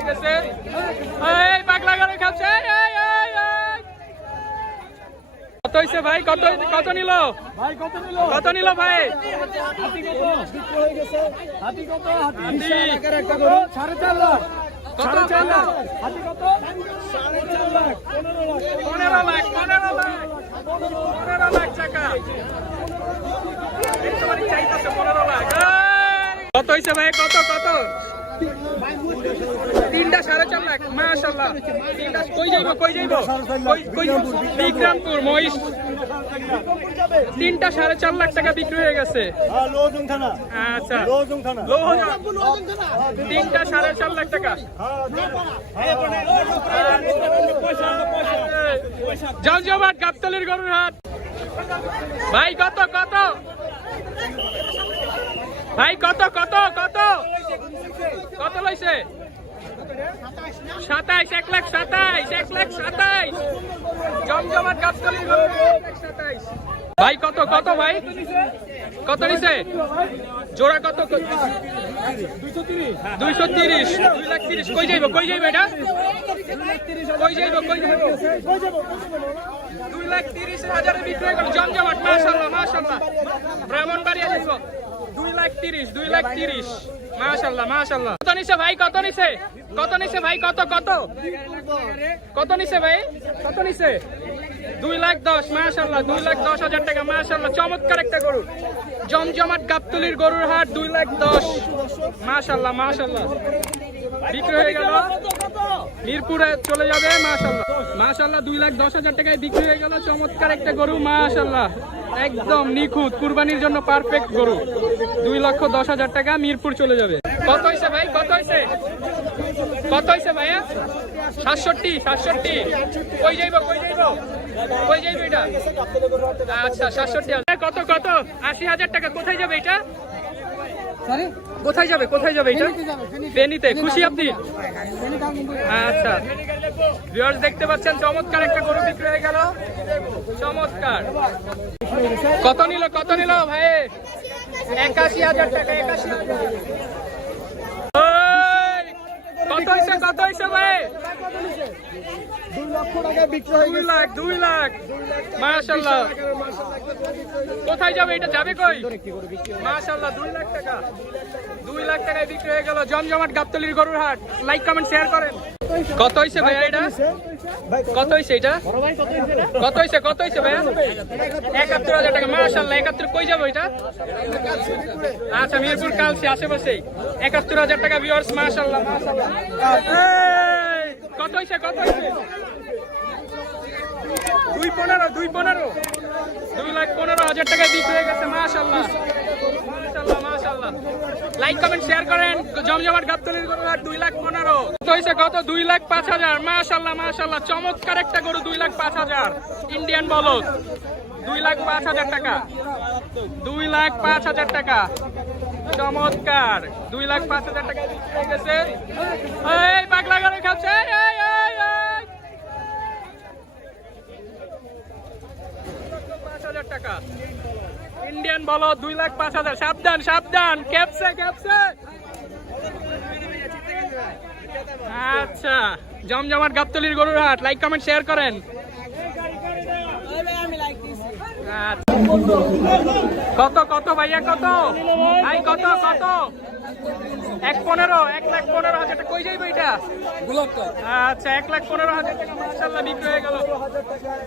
হয়ে গেছে। এই পাগলা গরু খাচ্ছে এই, এই, এই, এই। কত হয়েছে ভাই? কত কত নিল? ভাই কত নিল? কত নিল ভাই? হাতি কত? হয়ে গেছে হাতি কত হাতি। একটা গরু। লাখ। কত? হাতি কত? লাখ। পনেরো লাখ। পনেরো লাখ পনেরো লাখ। টাকা। পনেরো লাখ। কত হয়েছে ভাই? কত কত? তিনটা সাড়ে চার লাখ মাশাল্লাহ তিনটা কই যাইব কই যাইব? কই বিক্রমপুর, মহিষ। তিনটা সাড়ে চার লাখ টাকা বিক্রি হয়ে গেছে। আচ্ছা। তিনটা সাড়ে চার লাখ টাকা। গাবতলির গরুর হাট। ভাই, কত কত? ভাই, কত কত কত? কত লইছে? সাতাইশ, এক লাখ সাতাইশ, এক লাখ সাতাইশ। জমজমাট লাখ সাতাইশ। ভাই, কত কত ভাই? কত নিছে? জোড়া কত দুইশো তিরিশ। দুই লাখ তিরিশ। কই যাইব কই যাইব এটা? কই যাইব কই যাইব? দুই লাখ তিরিশ হাজারে বিক্রি হয়ে গেল জমজমাট মাশাল্লাহ মাশাল্লাহ ব্রাহ্মণবাড়িয়া যাইব দুই লাখ তিরিশ, দুই লাখ তিরিশ। মাশাল্লাহ মাশাল্লাহ। কত নিছে ভাই, কত নিছে? কত নিছে ভাই, কত কত? কত নিছে ভাই? কত নিছে? দুই লাখ দশ, মাশাল্লাহ, দুই লাখ দশ হাজার টাকা, মাশাল্লাহ। চমৎকার একটা গরু। জমজমাট গাবতলির গরুর হাট দুই লাখ দশ। মাশাল্লাহ মাশাল্লাহ। বিক্রি হয়ে গেল। মিরপুরে চলে যাবে মাশাল্লাহ মাশাল্লাহ দুই লাখ দশ হাজার টাকায় বিক্রি হয়ে গেল। চমৎকার একটা গরু মাশাল্লাহ একদম নিখুঁত, কুরবানির জন্য পারফেক্ট গরু। দুই লক্ষ দশ হাজার টাকা মিরপুর চলে যাবে। কত হয়েছে ভাই? কত হয়েছে কত হয়েছে ভাইয়া সাতষট্টি সাতষট্টি। কই যাইব কই যাইব? কই যাইব এটা? আচ্ছা সাতষট্টি কত কত? আশি হাজার টাকা। কোথায় যাবে এটা? কোথায় যাবে? কোথায় যাবে এটা? ফেনীতে খুশি আপনি? আচ্ছা। ভিউয়ার্স দেখতে পাচ্ছেন চমৎকার একটা গরু বিক্রি হয়ে গেল। চমৎকার। কত নিল কত নিল ভাই? একাশি হাজার টাকা একাশি হাজার। কত হয়েছে কত হয়েছে ভাই? দুই লক্ষ টাকা বিক্রি হয়ে দুই লাখ। দুই লাখ মাশাল্লাহ কোথায় যাবে? এটা যাবে কই? মাশাল্লাহ দুই লাখ টাকা। দুই লাখ টাকায় বিক্রি হয়ে গেল জমজমাট গাবতলির গরুর হাট। লাইক কমেন্ট শেয়ার করেন। কত হয়েছে ভাইয়া এটা? কত হয়েছে এটা? কত হয়েছে কত হয়েছে ভাইয়া? একাত্তর হাজার টাকা মাশাল্লাহ একাত্তর কই যাব এটা? আচ্ছা মিরপুর কালসি আশেপাশেই। একাত্তর হাজার টাকা ভিউয়ার্স মাশাল্লাহ মাশাল্লাহ কত কত হয়েছে দুই পনেরো দুই পনেরো। দুই লাখ পনেরো হাজার টাকায় বিক্রি হয়ে গেছে মাশাল্লাহ লাইক কমেন্ট শেয়ার করেন। জমজমাট গাবতলির গরু আর দুই লাখ পনেরো। হয়েছে কত? দুই লাখ পাঁচ হাজার। মাশাল্লাহ মাশাল্লাহ চমৎকার একটা গরু, দুই লাখ পাঁচ হাজার। ইন্ডিয়ান বলদ। দুই লাখ পাঁচ হাজার টাকা। দুই লাখ পাঁচ হাজার টাকা। চমৎকার। দুই লাখ পাঁচ হাজার টাকা গেছে। এই, পাগলা গরু খাচ্ছে এই, এই, এই, এই। পাঁচ হাজার টাকা ইন্ডিয়ান বলো, দুই লাখ পাঁচ হাজার। সাবধান সাবধান। ক্যাপসে ক্যাপসে। আচ্ছা। জমজমাট গাবতলির গরুর হাট। লাইক কমেন্ট শেয়ার করেন। আচ্ছা। কত কত ভাইয়া, কত? ভাই, কত কত? এক পনেরো, এক লাখ পনেরো হাজার টাকা। কই যাইবে এটা? আচ্ছা এক লাখ পনেরো হাজার টাকা মার্শাল্লাহ বিক্রি হয়ে গেল।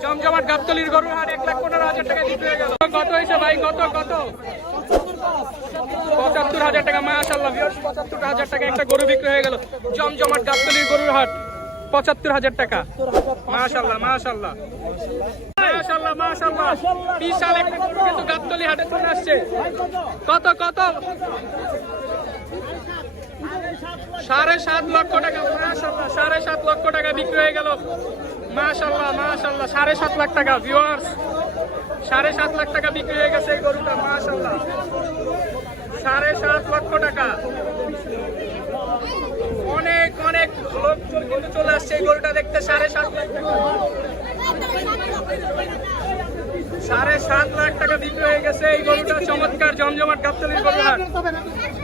জমজমাট গাবতলির গরুর হাট এক লাখ পনেরো হাজার টাকা বিক্রি হয়ে গেল। কত হয়েছে ভাই? কত কত? পঁচাত্তর হাজার টাকা মাশাল্লাহ পঁচাত্তর হাজার টাকা একটা গরু বিক্রি হয়ে গেল। জমজমাট গাবতলির গরুর হাট পঁচাত্তর হাজার টাকা। মাশাল্লাহ মাশাল্লাহ মাশাল্লাহ মাশাল্লাহ বিশাল কিন্তু গাবতলি হাটে চলে আসছে। কত কত? সাড়ে সাত লক্ষ টাকা মাশাল্লাহ সাড়ে সাত লক্ষ টাকা বিক্রি হয়ে গেল। মাশাল্লাহ মাশাল্লাহ সাড়ে সাত লাখ টাকা ভিউয়ার্স সাড়ে সাত লাখ টাকা বিক্রি হয়ে গেছে এই গরুটা মাশাল্লাহ সাড়ে সাত লক্ষ টাকা। অনেক অনেক লোকজন কিন্তু চলে আসছে এই গরুটা দেখতে, সাড়ে সাত লাখ টাকা। সাড়ে সাত লাখ টাকা বিক্রি হয়ে গেছে এই গরুটা, চমৎকার, জমজমাট গাবতলির গরু হাট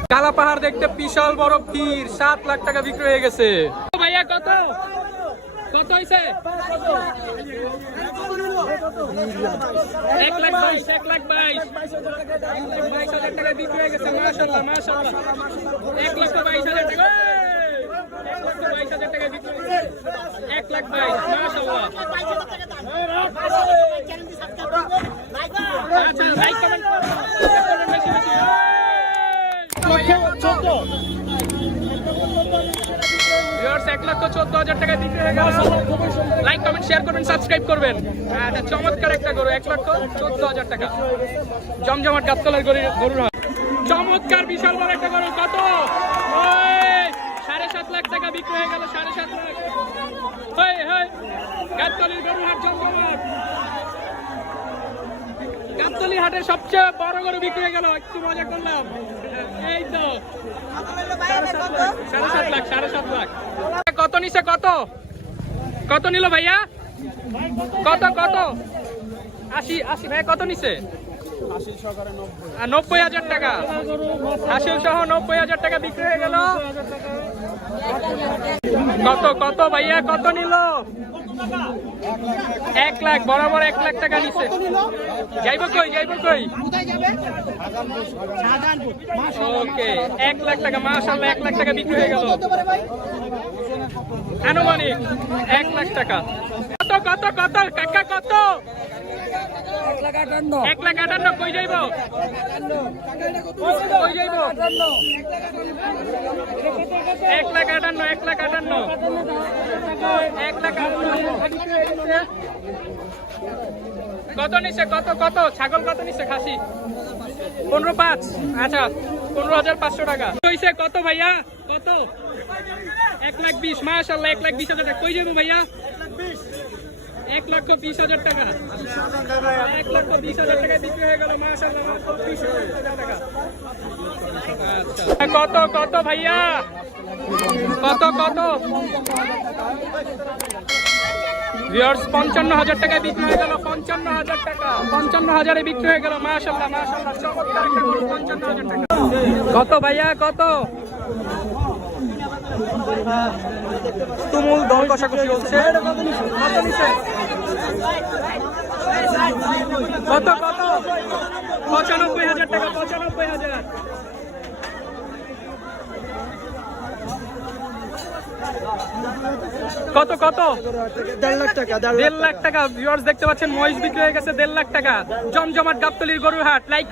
কালা পাহাড় দেখতে বিশাল বড় ভিড়, সাত লাখ টাকা বিক্রি হয়ে গেছে। ভাইয়া, কত? কত হয়েছে এক লাখ বাইশ, এক লাখ বাইশ। বাইশ হাজার টাকা বিক্রি হয়ে গেছে এক লক্ষ বাইশ হাজার টাকা লাখ এক লক্ষ চোদ্দ হাজার টাকা বিক্রি হয়ে গেল। কমেন্ট শেয়ার করবেন সাবস্ক্রাইব করবেন। এটা চমৎকার একটা গরু, এক লক্ষ চোদ্দ হাজার টাকা। জমজমাট কাপতলার গরু গরুর চমৎকার, বিশাল বড় একটা গরু, কত? সাড়ে সাত লাখ টাকা বিক্রি হয়ে গেল, সাড়ে সাত লাখ। গাবতলির গরুর হাট, জমজমাট। গাবতলি হাটের সবচেয়ে বড় গরু বিক্রি হয়ে গেল, একটু মজা করলাম। এই তো। সাড়ে সাত লাখ, সাড়ে সাত লাখ। কত নিছে, কত? কত নিল ভাইয়া? কত কত? আশি আশি, ভাইয়া কত নিছে? নব্বই হাজার টাকা। হাসিল সহ নব্বই হাজার টাকা বিক্রি হয়ে গেল। কত কত ভাইয়া, কত নিল? এক লাখ বরাবর এক লাখ টাকা নিচ্ছে যাইব কই যাইব কই? ওকে এক লাখ টাকা মাশাল্লাহ এক লাখ টাকা বিক্রি হয়ে গেল। আনুমানিক এক লাখ টাকা। কত কত কত টাকা কত? এক লাখ আটান্ন। কই এক লাখ আটান্ন, এক লাখ আটান্ন। এক লাখ কত নিছে? কত কত? ছাগল কত নিছে? খাসি? পনেরো পাঁচ। আচ্ছা পনেরো হাজার পাঁচশো টাকা। হইছে কত ভাইয়া? কত? এক লাখ বিশ। মাশাল্লাহ এক লাখ বিশ হাজার টাকা। কই যাব ভাইয়া? এক লক্ষ বিশ হাজার টাকা। এক লক্ষ বিশ হাজার টাকা বিক্রি হয়ে গেল মাশাল্লাহ, বিশ হাজার আচ্ছা কত কত ভাইয়া? কত কত? ভিউয়ার্স পঞ্চান্ন হাজার টাকায় বিক্রি হয়ে গেল পঞ্চান্ন হাজার টাকা। পঞ্চান্ন হাজারে বিক্রি হয়ে গেল মাশাল্লাহ মাশাল্লাহ চমৎকার পঞ্চান্ন হাজার টাকা। কত ভাইয়া কত? তুমুল দল কষাকষি হচ্ছে। কত কত? পঁচানব্বই হাজার টাকা পঁচানব্বই হাজার। কত কত? দেড় লাখ টাকা দেড় লাখ টাকা। ভিউয়ার্স দেখতে পাচ্ছেন মহিষ বিক্রি হয়ে গেছে দেড় লাখ টাকা। জমজমাট গাবতলির গরুর হাট লাইক